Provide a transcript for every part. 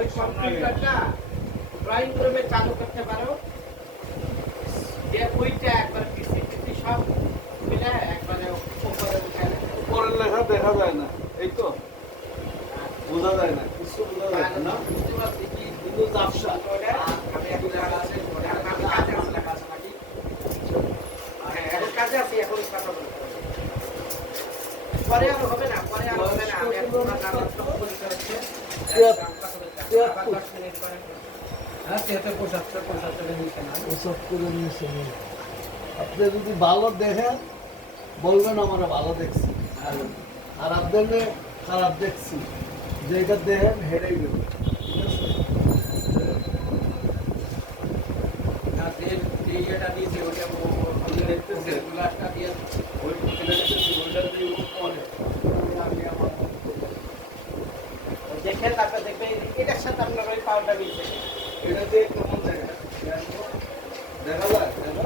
ওই কম্পিউটারটা ড্রয়িং রুমে চালু করতে পারো, যে ওইটা একবার পিসি টিসি সব মিলে একবারে উপরে উঠে উপরের লেখা দেখা যায় না, এই তো বোঝা যায় না, কিছু বোঝা যায় না, বুঝতে পারছি কি কিন্তু জাফসা আমি এখন কাজে আছি, আমি কাজে আছি না কাছে নাকি হ্যাঁ এখন কাজে আছি, এখন কথা বলতে হবে। পরে আর হবে না, পরে আর হবে না, আমি এখন আমার সব পরিচয় হচ্ছে আপনি যদি ভালো দেখেন বলবেন আমরা ভালো দেখছি, আর আপনাদের খারাপ দেখছি, যেটা দেখেন হেরেই গেল। দেখে তারপর দেখবে এটার সাথে আপনার ওই পাওয়ারটা মিলছে। এটা দিয়ে কেমন দেখা দেখা যায় দেখা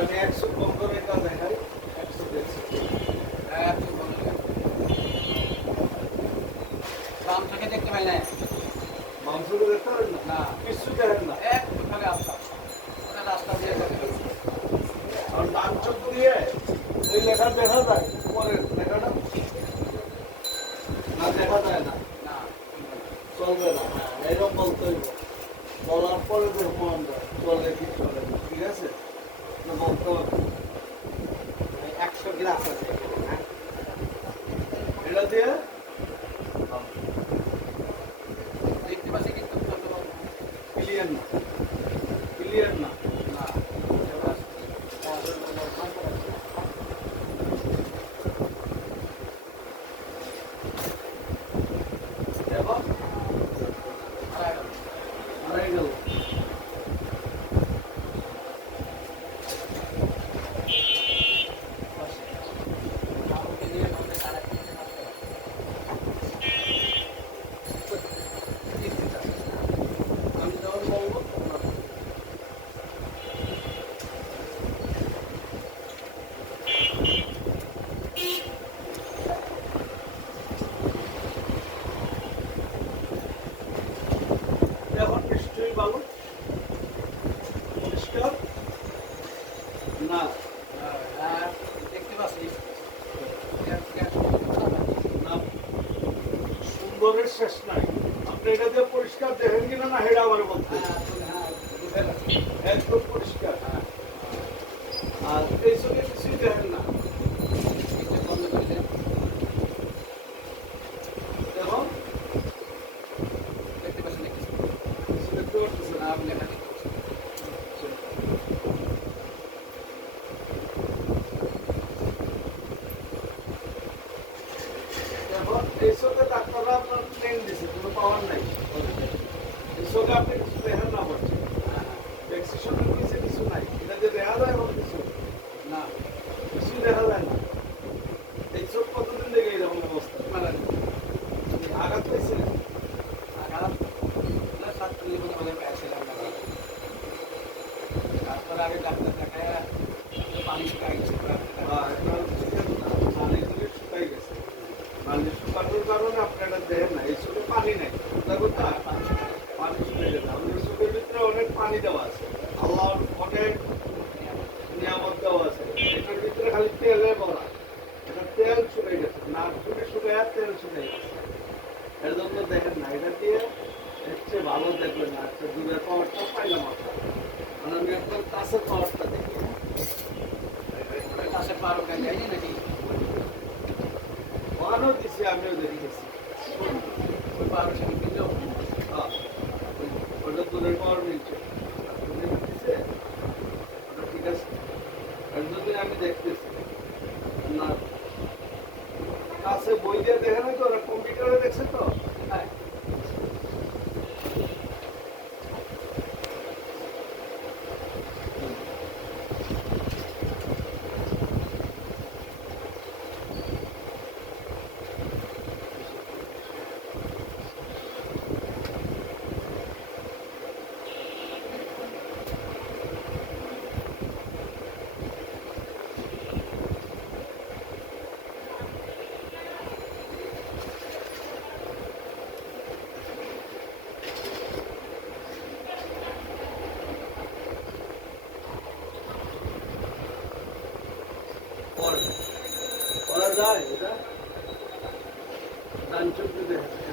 আমি 100 কম করে এটা দেখাই, 100 দেখছি বাম চোখে দেখতে পাইলে মাংসটা দেখতে পারেন না, কিছু দেখেন না, একটু খালি রাস্তা দিয়ে আর ডান চোখ দিয়ে এই লেখা দেখা যায়, পরের লেখাটা না দেখা যায় না, চলবে না, এরকম বলতে হইব, বলার পরে দেখবো আমরা চলে কি চলে না, ঠিক আছে না বলতে হবে 100 গ্লাস আছে এটা দিয়ে দেখতে পাচ্ছি কিন্তু ক্লিয়ার না, ক্লিয়ার না, দেখো হারাই গেল। আমি যখন বলবো তোমরা বলবে। এখন নিশ্চয়ই ভালো পরিষ্কার না, দেখতে পাচ্ছি না সুন্দরের শেষ নাই, আপনি এটা দিয়ে পরিষ্কার দেখেন কিনা না হেডা আমার বলতে একদম পরিষ্কার, আর এই সঙ্গে কিছুই দেখেন না, দেখো দেখতে পাচ্ছি কিছু দেখতে পারতেছেন না, আপনি দেখো এই সঙ্গে ডাক্তাররা আপনার প্লেন দিছে, কোনো পাওয়ার নাই, এই সঙ্গে আপনি কিছু দেখেন না পারছেন, ভ্যাকসিনেশনের কিছু কিছু নাই, এটা যে দেখা যায় এমন কিছু না কিছুই দেখা যায় না, এই চোখ কতদিন থেকে এরকম অবস্থা, আঘাত পেয়েছে তারপর আগে ডাক্তার দেখায় পানি শুকাই গেছে পানি থেকে শুকাই গেছে, পানি শুকানোর কারণে আপনারা দেখেন না এই চোখে পানি নেই, দেখুন না পানি শুকিয়ে গেছে, আমাদের চোখের ভিতরে অনেক পানি দেওয়া আছে, আল্লাহর অনেক নিয়ামত দেওয়া আছে, এটার ভিতরে খালি তেলে ভরা, এটা তেল শুকিয়ে গেছে, নাক শুকিয়ে শুকিয়ে আর তেল শুকিয়ে গেছে, এর জন্য দেখেন না, এটা দিয়ে এর চেয়ে ভালো দেখবেন না, একটা দূরের পাওয়ারটা পাইলাম আপনার, মানে আমি একদম কাছের পাওয়ারটা দেখি, পাশে পারো কেন যায়নি নাকি ওখানেও দিছি, আমিও দেখেছি, ওই পারো সেখানে কিনলেও ওটা দূরের পাওয়ার মিলছে, দিছে ওটা ঠিক আছে, এর জন্য আমি দেখতেছি না, কাছে বই দিয়ে দেখে না তো, ওরা কম্পিউটারে দেখছে তো, হ্যাঁ যায় এটা ডান চোখ দিয়ে দেখা যায়।